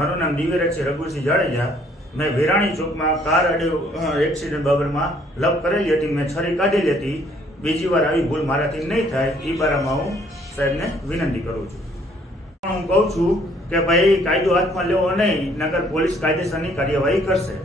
મારું નામ દિવ્યરાજ છે રઘુસિંહ જાડેજા. મેં વિરાણી ચોકમાં કાર એક્સિડન્ટ બાબતમાં લપ કરેલી હતી. મેં છરી કાઢેલી હતી. બીજી વાર આવી ભૂલ મારાથી નહીં થાય એ બારામાં હું સાહેબને વિનંતી કરું છું. હું કહું છું કે ભાઈ કાયદો હાથમાં લેવો નહીં, નગર પોલીસ કાયદેસરની કાર્યવાહી કરશે.